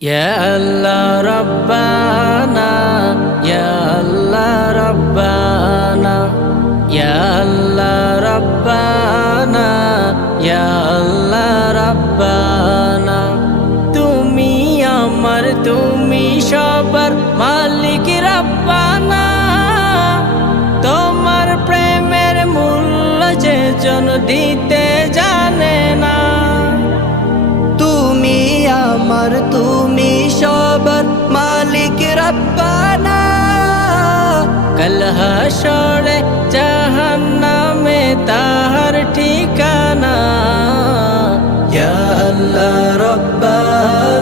ইয়া আল্লাহ রাব্বানা, ইয়া আল্লাহ রাব্বানা, ইয়া আল্লাহ রাব্বানা, ইয়া আল্লাহ রাব্বানা। তুমি আমার, তুমি সবার মালিক রাব্বানা। তোমার প্রেমের মূল্য যে জন দিতে জানে না। তুমি আমার, তুমি সবার মালিক রাব্বানা। কাল হাসরে জাহান্নামে তাহার ঠিকানা। ইয়া আল্লাহ রাব্বানা,